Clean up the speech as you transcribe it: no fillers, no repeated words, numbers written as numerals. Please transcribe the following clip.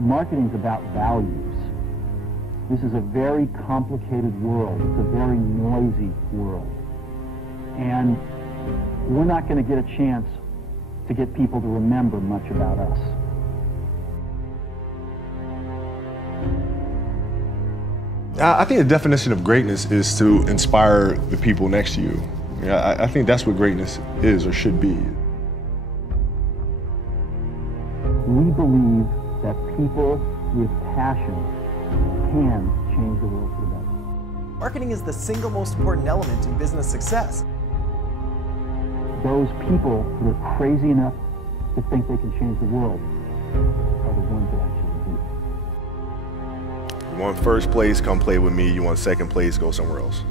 Marketing's about values. This is a very complicated world. It's a very noisy world. And we're not going to get a chance to get people to remember much about us. I think the definition of greatness is to inspire the people next to you. I think that's what greatness is or should be. We believe that people with passion can change the world for the better. Marketing is the single most important element in business success. Those people who are crazy enough to think they can change the world are the ones that actually do. You want first place, come play with me. You want second place, go somewhere else.